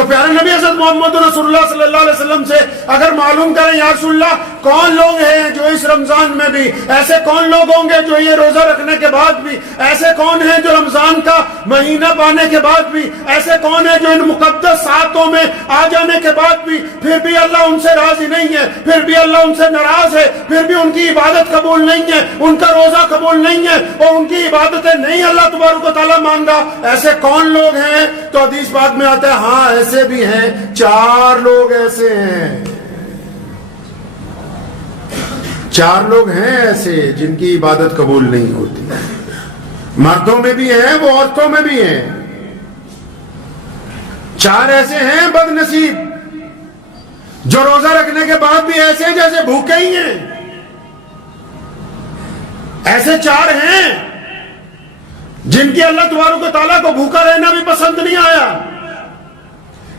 تو پیارے نبی حضرت محمد رسول اللہ صلی اللہ علیہ وسلم سے اگر معلوم کریں یا رسول اللہ کون لوگ ہیں جو اس رمضان میں بھی، ایسے کون لوگ ہوں گے جو یہ روزہ رکھنے کے بعد بھی، ایسے کون ہیں جو رمضان کا مہینہ پانے کے بعد بھی، ایسے کون ہیں جو ان مقدس ساعتوں میں آ جانے کے بعد بھی پھر بھی اللہ ان سے راضی نہیں ہے، پھر بھی اللہ ان سے ناراض ہے، پھر بھی ان کی عبادت قبول نہیں ہے، ان کا روزہ قبول نہیں ہے اور ان کی عبادتیں نہیں اللہ تبارک و تعالیٰ مان رہا، ایسے کون لوگ ہیں؟ تو حدیث پاک میں آتا ہے ہاں ایسے بھی ہیں، 4 لوگ ایسے ہیں، 4 لوگ ہیں ایسے جن کی عبادت قبول نہیں ہوتی، مردوں میں بھی ہیں وہ عورتوں میں بھی ہیں، 4 ایسے ہیں بد نصیب جو روزہ رکھنے کے بعد بھی ایسے جیسے بھوکے ہی ہیں، ایسے 4 ہیں جن کی اللہ تبارک و تعالیٰ کو بھوکا رہنا بھی پسند نہیں آیا،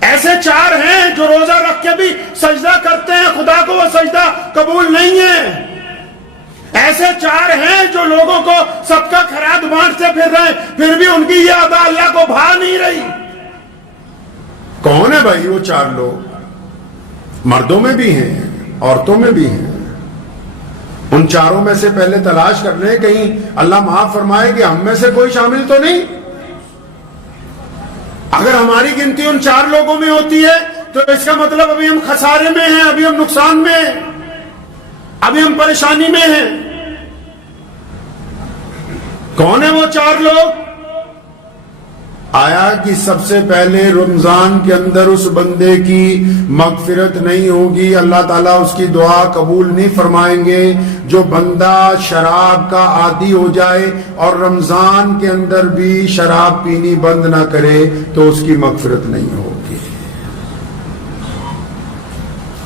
ایسے 4 ہیں جو روزہ رکھ کے بھی سجدہ کرتے ہیں خدا کو وہ سجدہ قبول نہیں ہے، ایسے 4 ہیں جو لوگوں کو صدقہ خیرات بانٹتے پھر رہے ہیں پھر بھی ان کی یہ ادا اللہ کو بھا نہیں رہی۔ کون ہے بھائی وہ 4 لوگ؟ مردوں میں بھی ہیں عورتوں میں بھی ہیں، ان 4 میں سے پہلے تلاش کر لیں کہیں اللہ معاف فرمائے کہ ہم میں سے کوئی شامل تو نہیں۔ اگر ہماری گنتی ان 4 لوگوں میں ہوتی ہے تو اس کا مطلب ابھی ہم خسارے میں ہیں، ابھی ہم نقصان میں ہیں، ابھی ہم پریشانی میں ہیں۔ کون ہیں وہ 4 لوگ؟ آیا کہ سب سے پہلے رمضان کے اندر اس بندے کی مغفرت نہیں ہوگی، اللہ تعالیٰ اس کی دعا قبول نہیں فرمائیں گے جو بندہ شراب کا عادی ہو جائے اور رمضان کے اندر بھی شراب پینی بند نہ کرے تو اس کی مغفرت نہیں ہوگی۔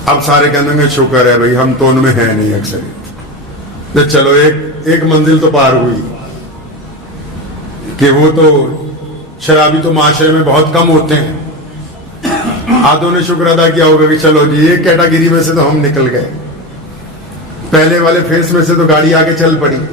اب سارے کہنے گے شکر ہے بھائی ہم تو ان میں ہیں نہیں اکثر، چلو ایک منزل تو پار ہوئی کہ وہ تو شرابی تو معاشرے میں بہت کم ہوتے ہیں، آدھوں نے شکر ادا کیا ہوگا کہ چلو جی ایک کیٹاگری میں سے تو ہم نکل گئے، پہلے والے فیس میں سے تو گاڑی آگے چل پڑی۔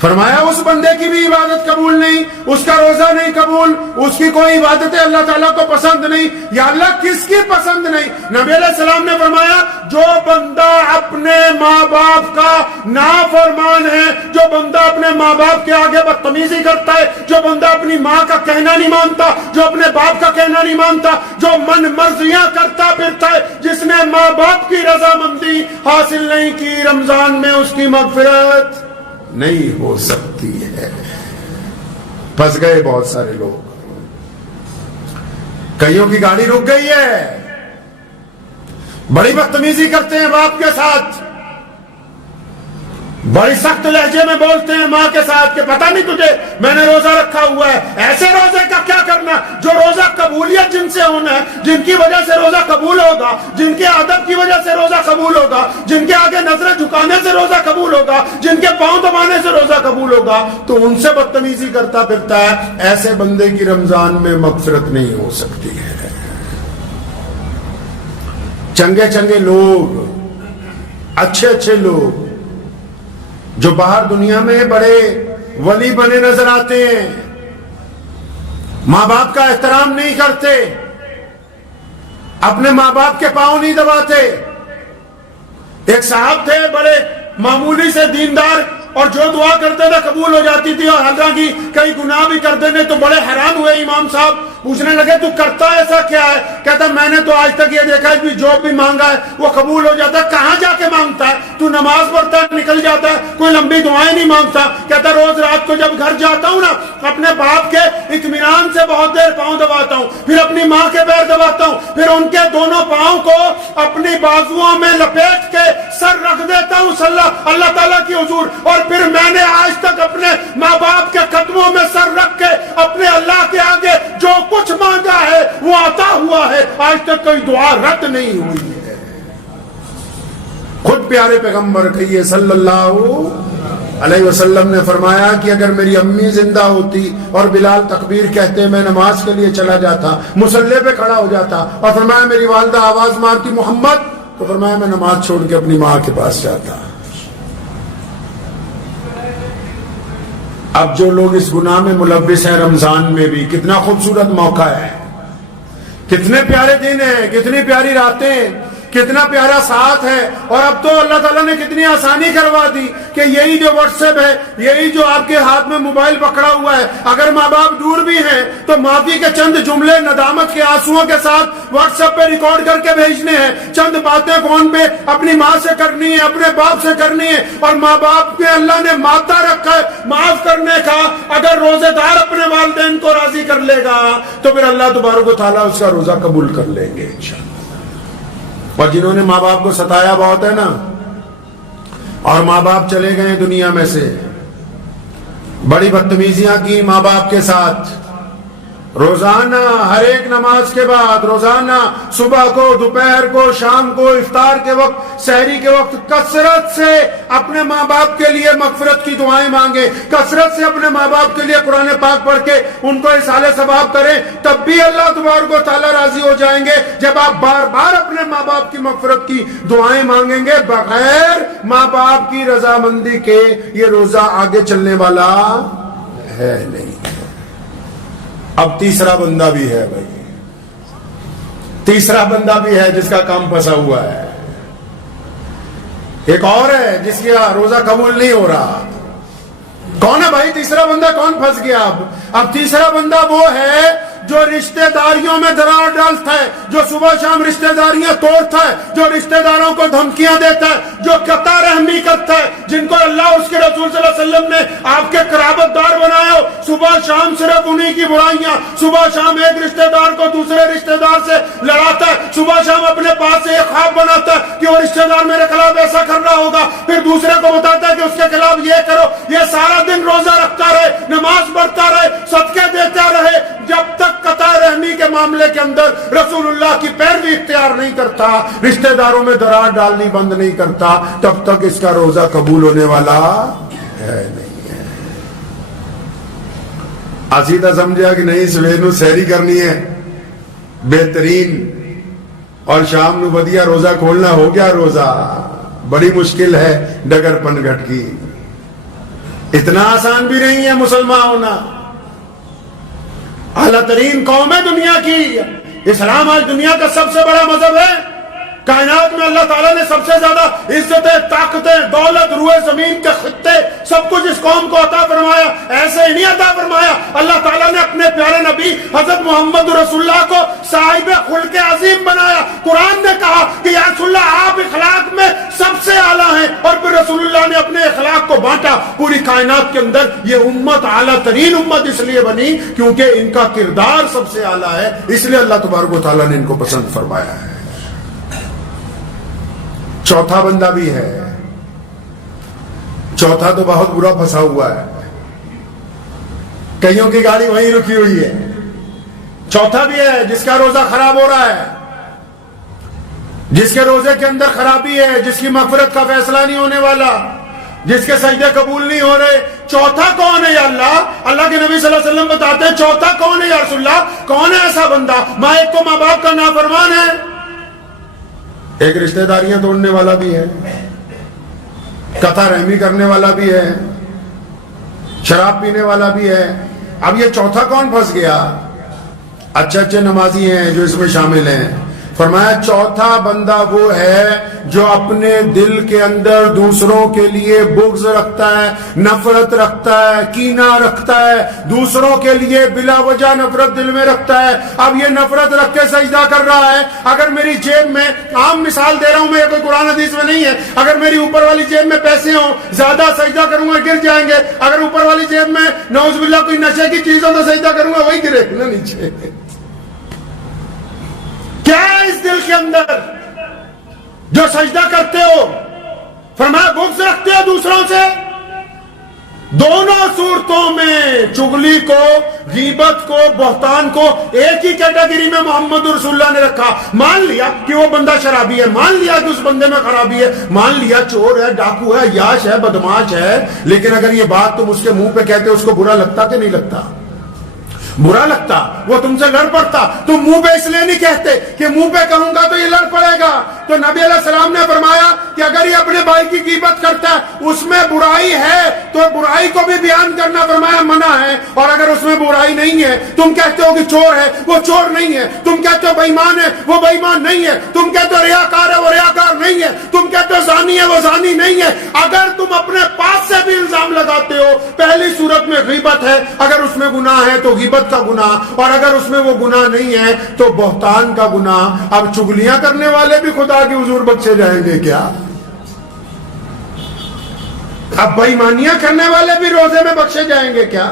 فرمایا اس بندے کی بھی عبادت قبول نہیں، اس کا روزہ نہیں قبول، اس کی کوئی عبادت اللہ تعالیٰ کو پسند نہیں۔ یا اللہ کس کی پسند نہیں؟ نبی علیہ السلام نے فرمایا جو بندہ اپنے ماں باپ کا نافرمان ہے، جو بندہ اپنے ماں باپ کے آگے بدتمیزی کرتا ہے، جو بندہ اپنی ماں کا کہنا نہیں مانتا، جو اپنے باپ کا کہنا نہیں مانتا، جو من مرضیاں کرتا پھرتا ہے، جس نے ماں باپ کی رضامندی حاصل نہیں کی، رمضان میں اس کی مغفرت نہیں ہو سکتی ہے۔ پھنس گئے بہت سارے لوگ، کئیوں کی گاڑی رک گئی ہے، بڑی بدتمیزی کرتے ہیں باپ کے ساتھ، بڑی سخت لہجے میں بولتے ہیں ماں کے ساتھ کہ پتہ نہیں تجھے میں نے روزہ رکھا ہوا ہے۔ ایسے روزے کا کیا کرنا جو روزہ قبولیت جن سے ہونا ہے، جن کی وجہ سے روزہ قبول ہوگا، جن کے ادب کی وجہ سے روزہ قبول ہوگا، جن کے آگے نظریں جھکانے سے روزہ قبول ہوگا، جن کے پاؤں دبانے سے روزہ قبول ہوگا، تو ان سے بدتمیزی کرتا پھرتا ہے، ایسے بندے کی رمضان میں مغفرت نہیں ہو سکتی ہے۔ چنگے چنگے لوگ، اچھے اچھے لوگ جو باہر دنیا میں بڑے ولی بنے نظر آتے ہیں، ماں باپ کا احترام نہیں کرتے، اپنے ماں باپ کے پاؤں نہیں دباتے۔ ایک صاحب تھے بڑے معمولی سے دیندار، اور جو دعا کرتے تھے قبول ہو جاتی تھی، اور حالانکہ کئی گناہ بھی کرتے تھے، تو بڑے حیران ہوئے امام صاحب، پوچھنے لگے تو کرتا ایسا کیا ہے؟ کہتا میں نے تو آج تک یہ دیکھا ہے کہ جو بھی مانگا ہے وہ قبول ہو جاتا ہے۔ کہاں جا کے مانگتا ہے؟ تو نماز پڑھتا ہے نکل جاتا ہے، کوئی لمبی دعائیں نہیں مانگتا۔ کہتا روز رات کو جب گھر جاتا ہوں نا، اپنے باپ کے اطمینان سے بہت دیر پاؤں دباتا ہوں، پھر اپنی ماں کے پیر دباتا ہوں، پھر ان کے دونوں پاؤں کو اپنی بازوؤں میں لپیٹ کے سر رکھ دیتا ہوں اللہ تعالیٰ کی حضور، اور پھر میں نے آج تک اپنے ماں باپ کے قدموں میں سر رکھ کے اپنے اللہ کے آگے جو کچھ مانگا ہے وہ عطا ہوا ہے، آج تک کوئی دعا رد نہیں ہوئی ہے۔ خود پیارے پیغمبر کہیے صلی اللہ علیہ وسلم نے فرمایا کہ اگر میری امی زندہ ہوتی اور بلال تکبیر کہتے میں نماز کے لیے چلا جاتا، مصلی پہ کھڑا ہو جاتا، اور فرمایا میری والدہ آواز مارتی محمد، تو فرمایا میں نماز چھوڑ کے اپنی ماں کے پاس جاتا۔ اب جو لوگ اس گناہ میں ملوث ہیں، رمضان میں بھی کتنا خوبصورت موقع ہے کتنے پیارے دن ہیں، کتنی پیاری راتیں، کتنا پیارا ساتھ ہے. اور اب تو اللہ تعالیٰ نے کتنی آسانی کروا دی کہ یہی جو واٹس ایپ ہے، یہی جو آپ کے ہاتھ میں موبائل پکڑا ہوا ہے، اگر ماں باپ دور بھی ہیں تو معافی کے چند جملے ندامت کے آنسوؤں کے ساتھ واٹس ایپ پہ ریکارڈ کر کے بھیجنے ہیں. چند باتیں فون پہ اپنی ماں سے کرنی ہے، اپنے باپ سے کرنی ہے. اور ماں باپ کے اللہ نے مادہ رکھا ہے معاف کرنے کا. اگر روزے دار اپنے والدین کو راضی کر لے گا تو پھر اللہ تبارک و تعالیٰ اس کا روزہ قبول کر لیں گے انشاءاللہ. اور جنہوں نے ماں باپ کو ستایا بہت ہے نا، اور ماں باپ چلے گئے دنیا میں سے، بڑی بدتمیزیاں کی ماں باپ کے ساتھ، روزانہ ہر ایک نماز کے بعد، روزانہ صبح کو، دوپہر کو، شام کو، افطار کے وقت، سحری کے وقت کثرت سے اپنے ماں باپ کے لیے مغفرت کی دعائیں مانگیں، کثرت سے اپنے ماں باپ کے لیے قرآن پاک پڑھ کے ان کو ایصال ثواب کریں. تب بھی اللہ تبارک و تعالیٰ راضی ہو جائیں گے جب آپ بار بار اپنے ماں باپ کی مغفرت کی دعائیں مانگیں گے. بغیر ماں باپ کی رضامندی کے یہ روزہ آگے چلنے والا ہے نہیں. اب تیسرا بندہ بھی ہے بھائی، تیسرا بندہ بھی ہے جس کا کام پھنسا ہوا ہے. ایک اور ہے جس کا روزہ قبول نہیں ہو رہا. کون ہے بھائی تیسرا بندہ؟ کون پھنس گیا؟ اب تیسرا بندہ وہ ہے جو رشتہ داریوں میں درار ڈالتا ہے، جو صبح شام رشتہ داریاں توڑتا ہے، جو رشتہ داروں کو دھمکیاں دیتا ہے، جو قطع رحمی کرتا ہے، جن کو اللہ اس کے رسول صلی اللہ علیہ وسلم نے آپ کے قرابت دار بنایا ہو. صبح شام صرف انہی کی برائیاں، صبح شام ایک رشتہ دار کو دوسرے رشتہ دار سے لڑاتا ہے، صبح شام اپنے پاس سے ایک خواب بناتا ہے کہ وہ رشتہ دار میرے خلاف ایسا کر رہا ہوگا، پھر دوسرے کو بتاتا ہے کہ اس کے خلاف یہ کرو. یہ سارا دن روزہ رکھتا رہے، نماز پڑھتا رہے، صدقے دیتا رہے، جب تک قطع رحمی کے معاملے کے اندر رسول اللہ کی پیروی اختیار نہیں کرتا، رشتہ داروں میں درار ڈالنی بند نہیں کرتا، تب تک اس کا روزہ قبول ہونے والا ہے نہیں ہے. آسیدہ سمجھا کہ نہیں سویر نو سحری کرنی ہے بہترین، اور شام نو ودیا روزہ کھولنا ہو گیا روزہ. بڑی مشکل ہے ڈگر پن گھٹ کی. اتنا آسان بھی نہیں ہے مسلمان ہونا. اعلیٰ ترین قوم ہے دنیا کی. اسلام آج دنیا کا سب سے بڑا مذہب ہے. کائنات میں اللہ تعالیٰ نے سب سے زیادہ عزتیں، طاقتیں، دولت، روئے زمین کے خطے سب کچھ اس قوم کو عطا فرمایا. ایسے ہی نہیں عطا فرمایا، اللہ تعالیٰ نے اپنے پیارے نبی حضرت محمد رسول اللہ کو صاحب خلق عظیم بنایا. قرآن نے کہا کہ یا رسول اللہ آپ اخلاق میں سب سے اعلیٰ ہیں، اور پھر رسول اللہ نے اپنے اخلاق کو بانٹا پوری کائنات کے اندر. یہ امت اعلیٰ ترین امت اس لیے بنی کیونکہ ان کا کردار سب سے اعلیٰ ہے، اس لیے اللہ تبارک و تعالیٰ نے ان کو پسند فرمایا ہے. چوتھا بندہ بھی ہے. چوتھا تو بہت برا پھنسا ہوا ہے، کئیوں کی گاڑی وہیں رکی ہوئی ہے. چوتھا بھی ہے جس کا روزہ خراب ہو رہا ہے، جس کے روزے کے اندر خرابی ہے، جس کی مغفرت کا فیصلہ نہیں ہونے والا، جس کے سجدے قبول نہیں ہو رہے. چوتھا کون ہے یا اللہ؟ اللہ کے نبی صلی اللہ علیہ وسلم بتاتے ہیں چوتھا کون ہے یا رسول اللہ؟ کون ہے ایسا بندہ؟ ایک تو ماں باپ کا نافرمان ہے، ایک رشتہ داریاں توڑنے والا بھی ہے، قطع رحمی کرنے والا بھی ہے، شراب پینے والا بھی ہے. اب یہ چوتھا کون پھنس گیا؟ اچھے نمازی ہیں جو اس میں شامل ہیں. فرمایا چوتھا بندہ وہ ہے جو اپنے دل کے اندر دوسروں کے لیے بغض رکھتا ہے، نفرت رکھتا ہے، کینہ رکھتا ہے، دوسروں کے لیے بلا وجہ نفرت دل میں رکھتا ہے. اب یہ نفرت رکھ کے سجدہ کر رہا ہے. اگر میری جیب میں، عام مثال دے رہا ہوں میں، کوئی قرآن حدیث میں نہیں ہے، اگر میری اوپر والی جیب میں پیسے ہوں، زیادہ سجدہ کروں گا گر جائیں گے. اگر اوپر والی جیب میں نعوذ باللہ کوئی نشے کی چیز ہو تو سجدہ کروں گا وہی گرے نا نیچے. کیا ہے اس دل کے اندر جو سجدہ کرتے ہو؟ فرمایا بغض رکھتے ہو دوسروں سے. دونوں صورتوں میں چغلی کو، غیبت کو، بہتان کو ایک ہی کیٹیگری میں محمد رسول اللہ نے رکھا. مان لیا کہ وہ بندہ شرابی ہے، مان لیا کہ اس بندے میں خرابی ہے، مان لیا چور ہے، ڈاکو ہے، عیاش ہے، بدماش ہے. لیکن اگر یہ بات تم اس کے منہ پہ کہتے اس کو برا لگتا کہ نہیں لگتا؟ برا لگتا. وہ تم سے لڑ پڑتا. تم منہ پہ اس لیے نہیں کہتے کہ منہ پہ کہوں گا تو یہ لڑ پڑے گا. تو نبی علیہ السلام نے فرمایا کہ اگر یہ اپنے بھائی کی غیبت کرتا ہے اس میں برائی ہے تو برائی کو بھی بیان کرنا فرمایا منع ہے، اور اگر اس میں برائی نہیں ہے، تم کہتے ہو کہ چور ہے وہ چور نہیں ہے، تم کہتے ہو بے ایمان ہے وہ بے ایمان نہیں ہے، تم کہتے ہو ریاکار ہے وہ ریاکار نہیں ہے، تم کہتے ہو زانی ہے وہ زانی نہیں ہے، اگر تم اپنے پاس سے بھی الزام لگاتے ہو، پہلی صورت میں غیبت ہے، اگر اس میں گناہ ہے تو غیبت کا گناہ، اور اگر اس میں وہ گناہ نہیں ہے تو بہتان کا گناہ۔ اب چغلیاں کرنے والے بھی خدا کے حضور بخشے جائیں گے کیا؟ اب بے ایمانیاں کرنے والے بھی روزے میں بخشے جائیں گے کیا؟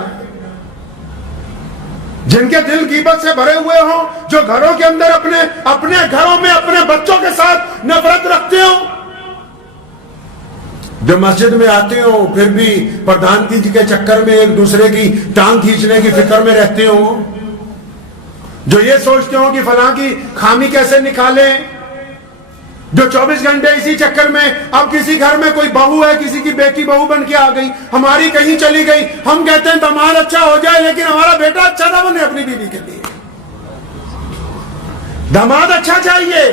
جن کے دل غیبت سے بھرے ہوئے ہوں، جو گھروں کے اندر اپنے گھروں میں اپنے بچوں کے ساتھ نفرت رکھتے ہوں، جو مسجد میں آتے ہوں پھر بھی پردھانگی جی کے چکر میں ایک دوسرے کی ٹانگ کھینچنے کی فکر میں رہتے ہوں، جو یہ سوچتے ہوں کہ فلاں کی خامی کیسے نکالیں، جو 24 گھنٹے اسی چکر میں، اب کسی گھر میں کوئی بہو ہے، کسی کی بیٹی بہو بن کے آ گئی، ہماری کہیں چلی گئی، ہم کہتے ہیں داماد اچھا ہو جائے لیکن ہمارا بیٹا اچھا نہ بنے اپنی بیوی کے لیے۔ داماد اچھا چاہیے،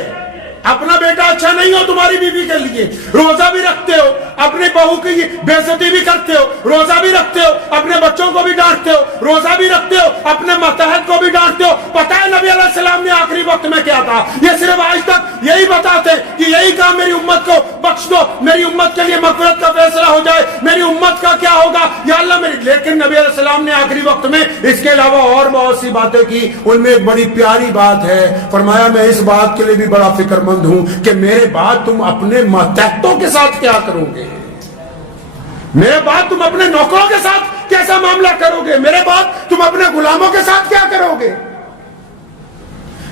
اپنا بیٹا اچھا نہیں ہو تمہاری بیوی کے لیے۔ روزہ بھی رکھتے ہو، اپنی بہو کی بے عزتی بھی کرتے ہو، روزہ بھی رکھتے ہو، اپنے بچوں کو بھی ڈانٹتے ہو، روزہ بھی رکھتے ہو، اپنے ماتحت کو بھی ڈانٹتے ہو۔ پتہ ہے نبی علیہ السلام نے آخری وقت میں کیا کہا؟ یہ صرف آج تک یہی بتاتے کہ یہی کہا میری امت کو بخش دو، میری امت کے لیے مغفرت کا فیصلہ ہو جائے، میری امت کا کیا ہوگا یا اللہ میری۔ لیکن نبی علیہ السلام نے آخری وقت میں اس کے علاوہ اور بہت سی باتیں کی، ان میں ایک بڑی پیاری بات ہے، فرمایا میں اس بات کے لیے بھی بڑا فکر مند ہوں کہ میرے بعد تم اپنے ماتحتوں کے ساتھ کیا کرو گے، میرے بعد تم اپنے نوکروں کے ساتھ کیسا معاملہ کرو گے، میرے بعد تم اپنے غلاموں کے ساتھ کیا کرو گے۔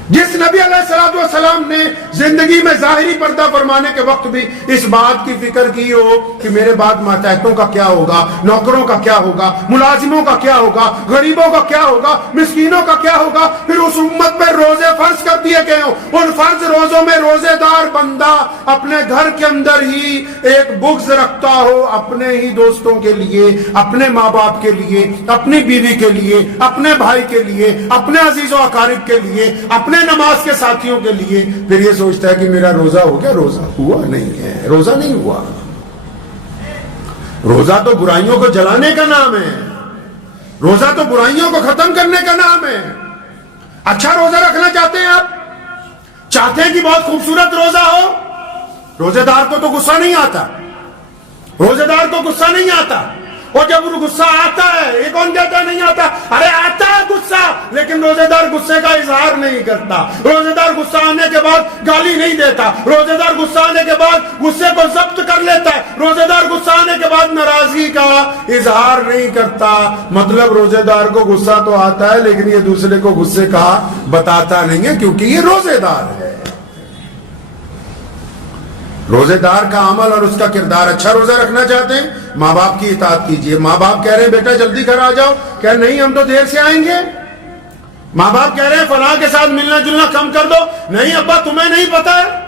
جس نبی علیہ السلام نے زندگی میں ظاہری پردہ فرمانے کے وقت بھی اس بات کی فکر کی ہو کہ میرے بعد ماتحتوں کا کیا ہوگا، نوکروں کا کیا ہوگا، ملازموں کا کیا ہوگا، غریبوں کا کیا ہوگا، مسکینوں کا کیا ہوگا، پھر اس امت میں روزے فرض کر دیے گئے ہوں، ان فرض روزوں میں روزے دار بندہ اپنے گھر کے اندر ہی ایک بغض رکھتا ہو اپنے ہی دوستوں کے لیے، اپنے ماں باپ کے لیے، اپنی بیوی کے لیے، اپنے بھائی کے لیے، اپنے عزیز و اقارب کے لیے، اپنے نماز کے ساتھیوں کے لیے، پھر یہ سوچتا ہے کہ میرا روزہ ہو گیا۔ روزہ ہوا نہیں ہے، روزہ نہیں ہوا۔ روزہ تو برائیوں کو جلانے کا نام ہے، روزہ تو برائیوں کو ختم کرنے کا نام ہے۔ اچھا روزہ رکھنا چاہتے ہیں آپ، چاہتے ہیں کہ بہت خوبصورت روزہ ہو، روزے دار کو تو غصہ نہیں آتا، روزے دار کو غصہ نہیں آتا، اور جب وہ غصہ آتا ہے، یہ کون کہتا ہے نہیں آتا؟ ارے آتا ہے غصہ، لیکن روزے دار غصے کا اظہار نہیں کرتا، روزے دار غصہ آنے کے بعد گالی نہیں دیتا، روزے دار غصہ آنے کے بعد غصے کو ضبط کر لیتا ہے، روزے دار غصہ آنے کے بعد ناراضگی کا اظہار نہیں کرتا۔ مطلب روزے دار کو غصہ تو آتا ہے لیکن یہ دوسرے کو غصے کا بتاتا نہیں ہے، کیونکہ یہ روزے دار ہے۔ روزے دار کا عمل اور اس کا کردار اچھا۔ روزہ رکھنا چاہتے ہیں، ماں باپ کی اطاعت کیجئے۔ ماں باپ کہہ رہے ہیں بیٹا جلدی گھر آ جاؤ، کہ نہیں ہم تو دیر سے آئیں گے۔ ماں باپ کہہ رہے ہیں فلاں کے ساتھ ملنا جلنا کم کر دو، نہیں ابا تمہیں نہیں پتا ہے۔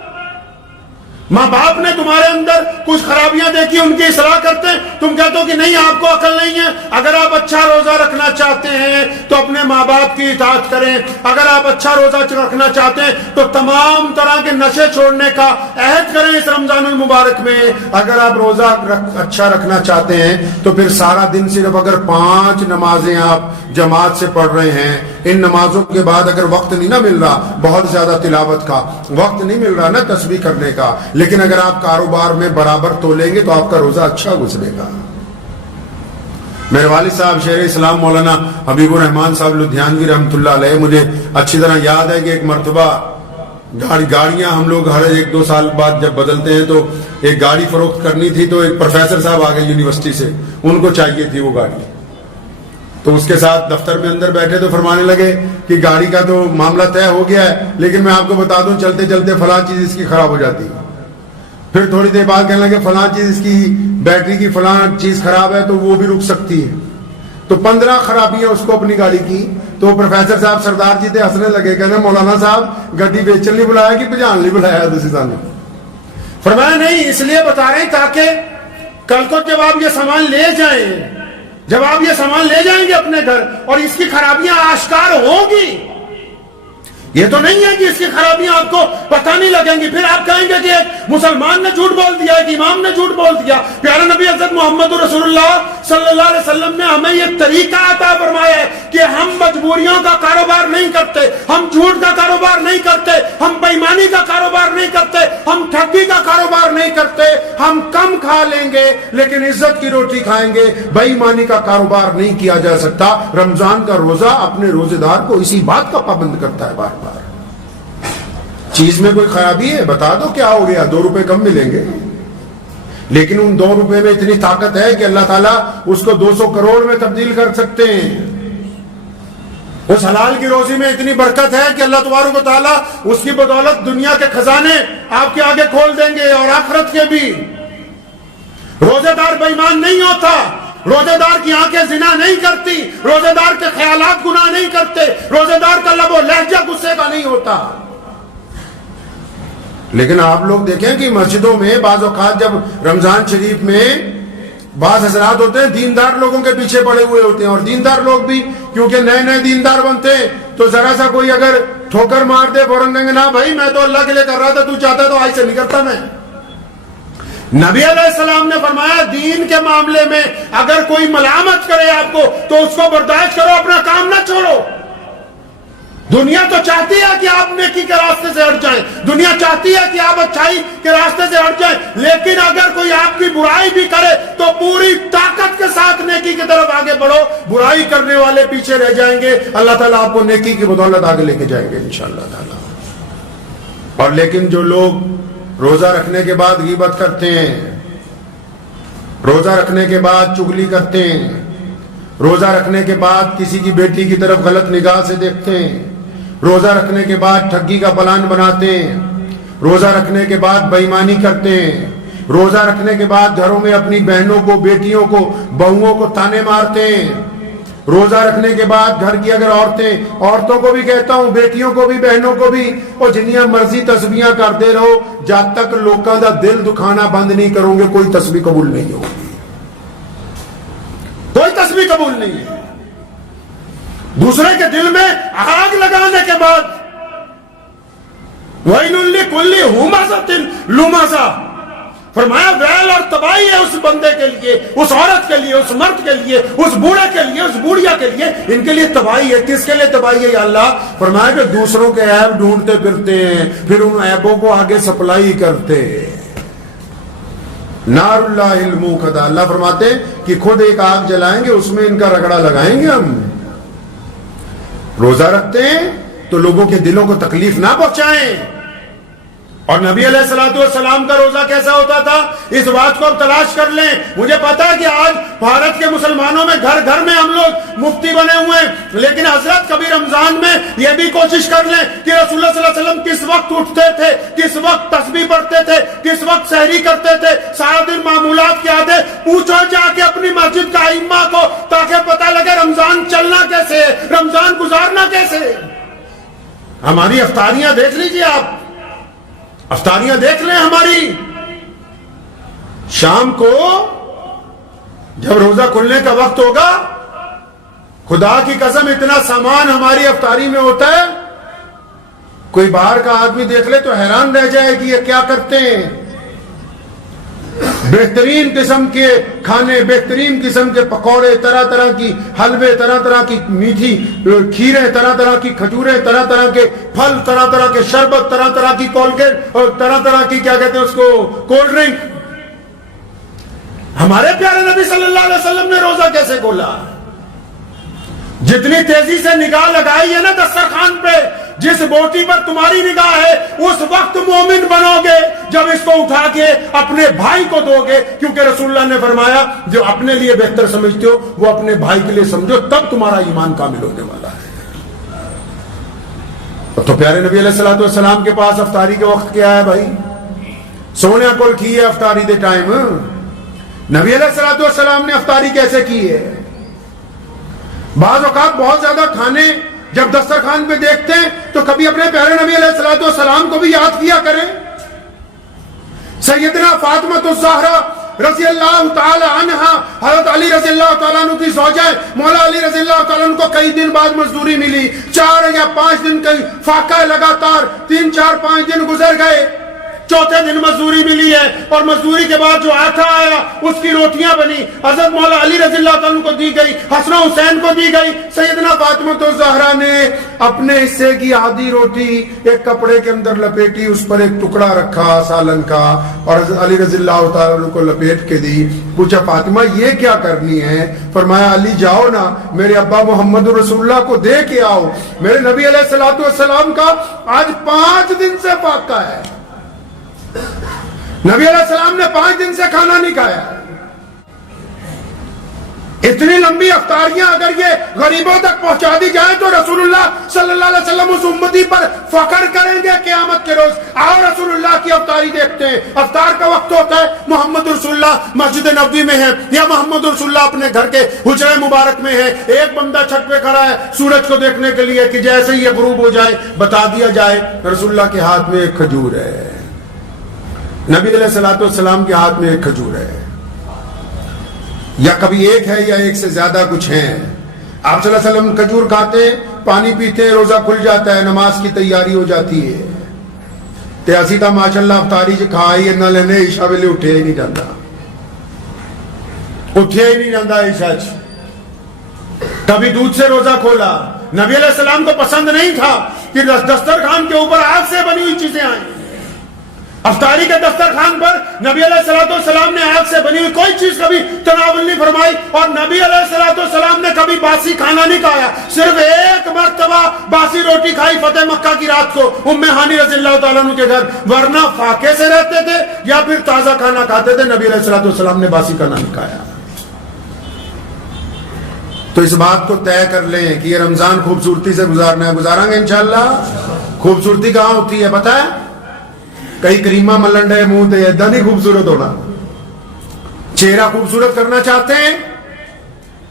ماں باپ نے تمہارے اندر کچھ خرابیاں دیکھی، ان کی اصلاح کرتے ہیں، تم کہتے ہو کہ نہیں آپ کو عقل نہیں ہے۔ اگر آپ اچھا روزہ رکھنا چاہتے ہیں تو اپنے ماں باپ کی اطاعت کریں، اگر آپ اچھا روزہ رکھنا چاہتے ہیں تو تمام طرح کے نشے چھوڑنے کا عہد کریں اس رمضان المبارک میں۔ اگر آپ روزہ اچھا رکھنا چاہتے ہیں تو پھر سارا دن صرف اگر 5 نمازیں آپ جماعت سے پڑھ رہے ہیں، ان نمازوں کے بعد اگر وقت نہیں نہ مل رہا بہت زیادہ تلاوت کا، وقت نہیں مل رہا نا تسبیح کرنے کا، لیکن اگر آپ کاروبار میں برابر تولیں گے تو آپ کا روزہ اچھا گزرے گا۔ میرے والد صاحب شیخ اسلام مولانا حبیب الرحمان صاحب لدھیانوی رحمۃ اللہ علیہ، مجھے اچھی طرح یاد ہے کہ ایک مرتبہ گاڑیاں ہم لوگ ہر 1-2 سال بعد جب بدلتے ہیں تو ایک گاڑی فروخت کرنی تھی، تو ایک پروفیسر صاحب آ گئے یونیورسٹی سے، ان کو چاہیے تھی وہ گاڑی، تو اس کے ساتھ دفتر میں اندر بیٹھے تو فرمانے لگے کہ گاڑی کا تو معاملہ طے ہو گیا ہے، لیکن میں آپ کو بتا دوں چلتے چلتے فلاں چیز اس کی خراب ہو جاتی ہے۔ پھر تھوڑی دیر بعد کہنے لگے فلاں چیز اس کی بیٹری کی فلاں چیز خراب ہے تو وہ بھی رک سکتی ہے۔ تو 15 خرابیاں اس کو اپنی گاڑی کی۔ تو پروفیسر صاحب سردار جی تھے، ہنسنے لگے، کہنے مولانا صاحب گڈی بیچن نہیں بلایا کہ بجان نہیں بلایا دوسری نے؟ فرمایا نہیں، اس لیے بتا رہے ہیں تاکہ کل کو جب آپ یہ سامان لے جائیں، جب آپ یہ سامان لے جائیں گے اپنے گھر اور اس کی خرابیاں آشکار ہوں گی یہ تو نہیں ہے کہ اس کی خرابیاں آپ کو پتہ نہیں لگیں گی. پھر آپ کہیں گے کہ ایک مسلمان نے جھوٹ بول دیا, ایک امام نے جھوٹ بول دیا. پیارے نبی حضرت محمد رسول اللہ صلی اللہ علیہ وسلم نے ہمیں یہ طریقہ عطا فرمایا ہے کہ ہم مجبوریوں کا کاروبار نہیں کرتے, ہم جھوٹ کا کاروبار نہیں کرتے, ہم بے ایمانی کا کاروبار نہیں کرتے, ہم ٹھگی کا کاروبار نہیں کرتے. ہم کم کھا لیں گے لیکن عزت کی روٹی کھائیں گے. بے ایمانی کا کاروبار نہیں کیا جا سکتا. رمضان کا روزہ اپنے روزے دار کو اسی بات کا پابند کرتا ہے. بار بار چیز میں کوئی خرابی ہے بتا دو, کیا ہو گیا, 2 روپے کم ملیں گے. لیکن ان 2 روپے میں اتنی طاقت ہے کہ اللہ تعالیٰ اس کو 200 کروڑ میں تبدیل کر سکتے ہیں. اس حلال کی روزی میں اتنی برکت ہے کہ اللہ تبارک و تعالیٰ اس کی بدولت دنیا کے خزانے آپ کے آگے کھول دیں گے اور آخرت کے بھی. روزے دار بے ایمان نہیں ہوتا, روزے دار کی آنکھیں زنا نہیں کرتی, روزے دار کے خیالات گناہ نہیں کرتے, روزے دار کا لب و لہجہ غصے کا نہیں ہوتا. لیکن آپ لوگ دیکھیں کہ مسجدوں میں بعض اوقات جب رمضان شریف میں بعض حضرات ہوتے ہیں دیندار لوگوں کے پیچھے پڑے ہوئے ہوتے ہیں, اور دیندار لوگ بھی کیونکہ نئے نئے دیندار بنتے ہیں تو ذرا سا کوئی اگر ٹھوکر مار دے فوراً کہیں گے نا بھائی میں تو اللہ کے لیے کر رہا تھا, تو چاہتا تو آج سے نہیں کرتا میں. نبی علیہ السلام نے فرمایا دین کے معاملے میں اگر کوئی ملامت کرے آپ کو تو اس کو برداشت کرو, اپنا کام نہ چھوڑو. دنیا تو چاہتی ہے کہ آپ نیکی کے راستے سے ہٹ جائیں, دنیا چاہتی ہے کہ آپ اچھائی کے راستے سے ہٹ جائیں, لیکن اگر کوئی آپ کی برائی بھی کرے تو پوری طاقت کے ساتھ نیکی کی طرف آگے بڑھو. برائی کرنے والے پیچھے رہ جائیں گے, اللہ تعالیٰ آپ کو نیکی کی بدولت آگے لے کے جائیں گے انشاءاللہ تعالیٰ. اور لیکن جو لوگ روزہ رکھنے کے بعد غیبت کرتے ہیں, روزہ رکھنے کے بعد چغلی کرتے ہیں, روزہ رکھنے کے بعد کسی کی بیٹی کی طرف غلط نگاہ سے دیکھتے ہیں, روزہ رکھنے کے بعد ٹھگی کا پلان بناتے ہیں, روزہ رکھنے کے بعد بے ایمانی کرتے ہیں, روزہ رکھنے کے بعد گھروں میں اپنی بہنوں کو, بیٹیوں کو, بہوؤں کو تانے مارتے ہیں, روزہ رکھنے کے بعد گھر کی اگر عورتوں کو بھی کہتا ہوں, بیٹیوں کو بھی, بہنوں کو بھی, اور جنیاں مرضی تسبیحاں کرتے رہو, جب تک لوکاں دا دل دکھانا بند نہیں کرو گے کوئی تسبیح قبول نہیں ہوگی, کوئی تسبیح قبول نہیں ہے. دوسرے کے دل میں آگ لگانے کے بعد وَيْلٌ لِكُلِّ هُمَزَةٍ لُمَزَةٍ, فرمایا ویل اور تباہی ہے اس بندے کے لیے, اس عورت کے لیے, اس مرد کے لیے, اس بوڑھے کے لیے, اس بوڑھیا کے لیے, ان کے لیے تباہی ہے. کس کے لیے تباہی ہے یا اللہ؟ فرمایا کہ دوسروں کے عیب ڈھونڈتے پھرتے ہیں, پھر ان عیبوں کو آگے سپلائی کرتے. نار اللہ الموقدہ, اللہ فرماتے ہیں کہ خود ایک آگ جلائیں گے, اس میں ان کا رگڑا لگائیں گے ہم. روزہ رکھتے ہیں تو لوگوں کے دلوں کو تکلیف نہ پہنچائیں. اور نبی علیہ الصلوۃ والسلام کا روزہ کیسا ہوتا تھا اس بات کو اب تلاش کر لیں. مجھے پتا ہے کہ آج بھارت کے مسلمانوں میں گھر گھر میں ہم لوگ مفتی بنے ہوئے ہیں, لیکن حضرت کبھی رمضان میں یہ بھی کوشش کر لیں کہ رسول اللہ صلی اللہ علیہ وسلم کس وقت اٹھتے تھے, کس وقت تسبیح پڑھتے تھے, کس وقت سحری کرتے تھے, سارا دن معمولات کی عادت پوچھو جا کے اپنی مسجد کا ائمہ کو, تاکہ پتہ لگے رمضان چلنا کیسے ہے, رمضان گزارنا کیسے ہے. ہماری افطاریاں دیکھ لیجیے آپ, افطاریاں دیکھ لیں ہماری. شام کو جب روزہ کھلنے کا وقت ہوگا, خدا کی قسم اتنا سامان ہماری افطاری میں ہوتا ہے, کوئی باہر کا آدمی دیکھ لے تو حیران رہ جائے کہ یہ کیا کرتے ہیں. بہترین قسم کے کھانے, بہترین قسم کے پکوڑے, طرح طرح کی حلوے, طرح طرح کی میٹھی کھیریں, طرح طرح کی کھجوریں, طرح طرح کے پھل, طرح طرح کے شربت, طرح طرح کی کولگیٹ اور طرح طرح کی کیا کہتے ہیں اس کو کولڈ ڈرنک. ہمارے پیارے نبی صلی اللہ علیہ وسلم نے روزہ کیسے کھولا؟ جتنی تیزی سے نگاہ لگائی ہے نا دسترخوان پہ, جس بوٹی پر تمہاری نگاہ ہے اس وقت مومن بنو گے جب اس کو اٹھا کے اپنے بھائی کو دو گے, کیونکہ رسول اللہ نے فرمایا جو اپنے لیے بہتر سمجھتے ہو وہ اپنے بھائی کے لیے سمجھو, تب تمہارا ایمان کامل ہونے والا ہے. تو پیارے نبی علیہ الصلوۃ والسلام کے پاس افطاری کے وقت کیا ہے بھائی؟ سونے کول کی ہے افطاری دے ٹائم. نبی علیہ الصلوۃ والسلام نے افطاری کیسے کی ہے؟ بعض اوقات بہت زیادہ کھانے جب دسترخوان پہ دیکھتے ہیں تو کبھی اپنے پیارے نبی علیہ الصلوۃ والسلام کو بھی یاد کیا کریں. سیدنا فاطمہ الزہرا رضی اللہ تعالی عنہ، حضرت علی رضی اللہ تعالیٰ عنہ کی زوجہ مولا علی رضی اللہ تعالیٰ عنہ کو کئی دن بعد مزدوری ملی، 4 یا 5 دن کا فاقہ لگاتار 3 4 5 دن گزر گئے، چوتھے دن مزدوری ملی ہے، اور مزدوری کے بعد جو آٹا آیا اس کی روٹیاں بنی، حضرت مولا علی رضی اللہ تعالیٰ عنہ کو دی گئی، حسن و حسین کو دی گئی، سیدنا فاطمہ الزہرا نے اپنے حصے کی آدھی روٹی ایک کپڑے کے اندر لپیٹی، اس پر ایک ٹکڑا رکھا سالن کا، اور حضرت علی رضی اللہ تعالیٰ عنہ کو لپیٹ کے دی۔ پوچھا فاطمہ یہ کیا کرنی ہے؟ فرمایا علی جاؤ نا میرے ابا محمد رسول اللہ کو دے کے آؤ، میرے نبی علیہ الصلوۃ والسلام کا آج 5 دن سے فاقہ ہے، نبی علیہ السلام نے 5 دن سے کھانا نہیں کھایا۔ اتنی لمبی افطاریاں اگر یہ غریبوں تک پہنچا دی جائیں تو رسول اللہ صلی اللہ علیہ وسلم اس امتی پر فخر کریں گے قیامت کے روز۔ آؤ رسول اللہ کی افطاری دیکھتے ہیں۔ افطار کا وقت ہوتا ہے، محمد رسول اللہ مسجد نبوی میں ہے یا محمد رسول اللہ اپنے گھر کے حجرہ مبارک میں ہے، ایک بندہ چھت پہ کھڑا ہے سورج کو دیکھنے کے لیے کہ جیسے ہی یہ غروب ہو جائے بتا دیا جائے رسول اللہ کے ہاتھ میں ایک کھجور ہے، نبی علیہ الصلوۃ والسلام کے ہاتھ میں ایک کھجور ہے، یا کبھی ایک ہے یا ایک سے زیادہ کچھ ہیں۔ آپ صلی اللہ علیہ وسلم کھجور کھاتے، پانی پیتے، روزہ کھل جاتا ہے، نماز کی تیاری ہو جاتی ہے، تے اسی تا ماشاءاللہ افطاری جو کھائی نہ لینے عشاء ویلے اٹھے ہی نہیں جاتا، اٹھے ہی نہیں جاتا عشاء۔ کبھی دودھ سے روزہ کھولا، نبی علیہ السلام کو پسند نہیں تھا کہ دسترخوان کے اوپر آگ سے بنی ہوئی چیزیں آئیں۔ افطاری کے دسترخوان پر نبی علیہ السلام نے آگ سے بنی ہوئی کوئی چیز کبھی تناول نہیں فرمائی، اور نبی علیہ السلام نے کبھی باسی کھانا نہیں کھایا، صرف ایک مرتبہ باسی روٹی کھائی فتح مکہ کی رات کو ام ہانی رضی اللہ تعالیٰ عنہ کے گھر، ورنہ فاقے سے رہتے تھے یا پھر تازہ کھانا کھاتے تھے، نبی علیہ السلام نے باسی کھانا نہیں کھایا۔ تو اس بات کو طے کر لیں کہ یہ رمضان خوبصورتی سے گزارنا ہے، گزاریں گے انشاءاللہ۔ خوبصورتی کہاں ہوتی ہے پتہ ہے؟ کئی کریمہ ملنڈے منہ تے ایدا نہیں خوبصورت ہونا، چہرہ خوبصورت کرنا چاہتے ہیں۔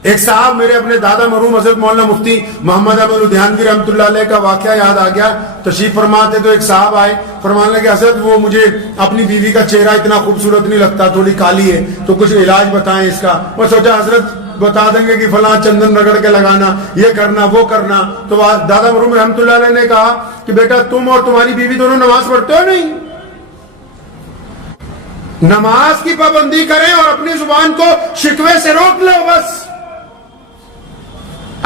ایک صاحب میرے اپنے دادا مرحوم حضرت مولانا مفتی محمد احمد لدھیانوی رحمۃ اللہ علیہ کا واقعہ یاد آ گیا۔ تشریف فرماتے تو ایک صاحب آئے، فرمانے لگے حضرت وہ مجھے اپنی بیوی کا چہرہ اتنا خوبصورت نہیں لگتا، تھوڑی کالی ہے، تو کچھ علاج بتائیں اس کا۔ میں سوچا حضرت بتا دیں گے کہ فلاں چندن رگڑ کے لگانا، یہ کرنا وہ کرنا۔ تو دادا مرحوم رحمۃ اللہ علیہ نے کہا کہ بیٹا تم اور تمہاری بیوی دونوں نماز پڑھتے ہو نہیں؟ نماز کی پابندی کریں اور اپنی زبان کو شکوے سے روک لو بس۔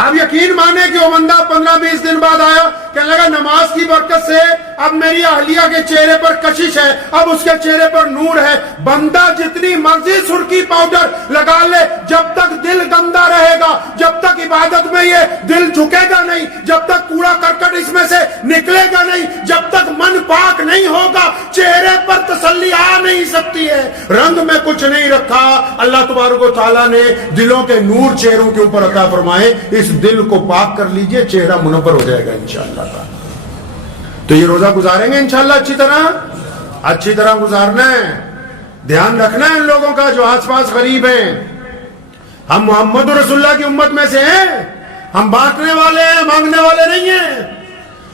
آپ یقین مانے کہ وہ بندہ 15-20 دن بعد آیا، کہنے لگا نماز کی برکت سے اب میری اہلیہ کے چہرے پر کشش ہے، اب اس کے چہرے پر نور ہے۔ بندہ جتنی مرضی سرخی پاؤڈر لگا لے، جب تک دل گندا رہے گا، جب تک عبادت میں یہ دل جھکے گا نہیں، جب تک کوڑا کرکٹ اس میں سے نکلے گا نہیں، جب تک من پاک نہیں ہوگا، چہرے پر تسلی آ نہیں سکتی ہے۔ رنگ میں کچھ نہیں رکھا، اللہ تبارک و تعالیٰ نے دلوں کے نور چہروں کے اوپر عطا فرمائے۔ اس دل کو پاک کر لیجئے، چہرہ منور ہو جائے گا انشاءاللہ تعالی۔ تو یہ روزہ گزاریں گے انشاءاللہ اچھی طرح گزارنا ہے۔ دھیان رکھنا ہے ان لوگوں کا جو آس پاس غریب ہیں۔ ہم محمد رسول اللہ کی امت میں سے ہیں، ہم بانٹنے والے ہیں، مانگنے والے نہیں ہیں۔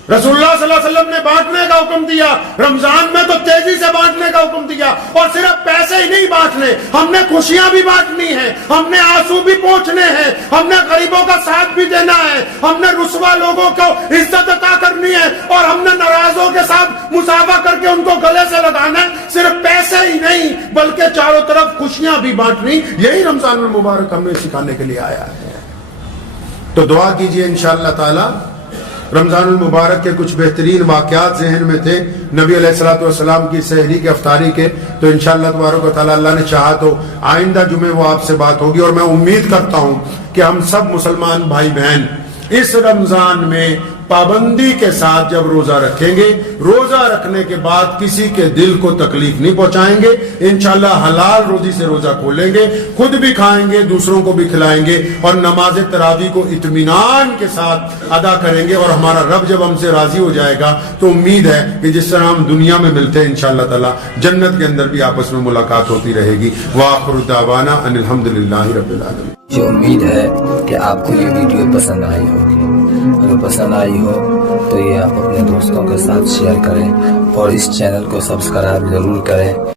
رسول اللہ صلی اللہ علیہ وسلم نے بانٹنے کا حکم دیا، رمضان میں تو تیزی سے بانٹنے کا حکم دیا، اور صرف پیسے ہی نہیں بانٹنے، ہم نے خوشیاں بھی بانٹنی ہیں، ہم نے آنسو بھی پہنچنے ہیں، ہم نے غریبوں کا ساتھ بھی دینا ہے، ہم نے رسوا لوگوں کو عزت عطا کرنی ہے، اور ہم نے ناراضوں کے ساتھ مصافحہ کر کے ان کو گلے سے لگانا ہے۔ صرف پیسے ہی نہیں بلکہ چاروں طرف خوشیاں بھی بانٹنی، یہی رمضان المبارک ہمیں سکھانے کے لیے آیا ہے۔ تو دعا کیجئے انشاءاللہ تعالی۔ رمضان المبارک کے کچھ بہترین واقعات ذہن میں تھے نبی علیہ الصلوۃ والسلام کی سحری کے افطاری کے، تو انشاءاللہ تبارک و تعالی اللہ نے چاہا تو آئندہ جمعے وہ آپ سے بات ہوگی، اور میں امید کرتا ہوں کہ ہم سب مسلمان بھائی بہن اس رمضان میں پابندی کے ساتھ جب روزہ رکھیں گے، روزہ رکھنے کے بعد کسی کے دل کو تکلیف نہیں پہنچائیں گے، انشاءاللہ حلال روزی سے روزہ کھولیں گے، خود بھی کھائیں گے، دوسروں کو بھی کھلائیں گے، اور نماز تراویح کو اطمینان کے ساتھ ادا کریں گے، اور ہمارا رب جب ہم سے راضی ہو جائے گا تو امید ہے کہ جس طرح ہم دنیا میں ملتے ہیں انشاءاللہ تعالی جنت کے اندر بھی آپس میں ملاقات ہوتی رہے گی۔ وآخر دعوانا ان الحمدللہ رب العالمین۔ مجھے امید ہے کہ آپ کو یہ ویڈیو پسند آئی ہوگی۔ اگر پسند آئی ہو تو یہ آپ اپنے دوستوں کے ساتھ شیئر کریں، اور اس چینل کو سبسکرائب ضرور کریں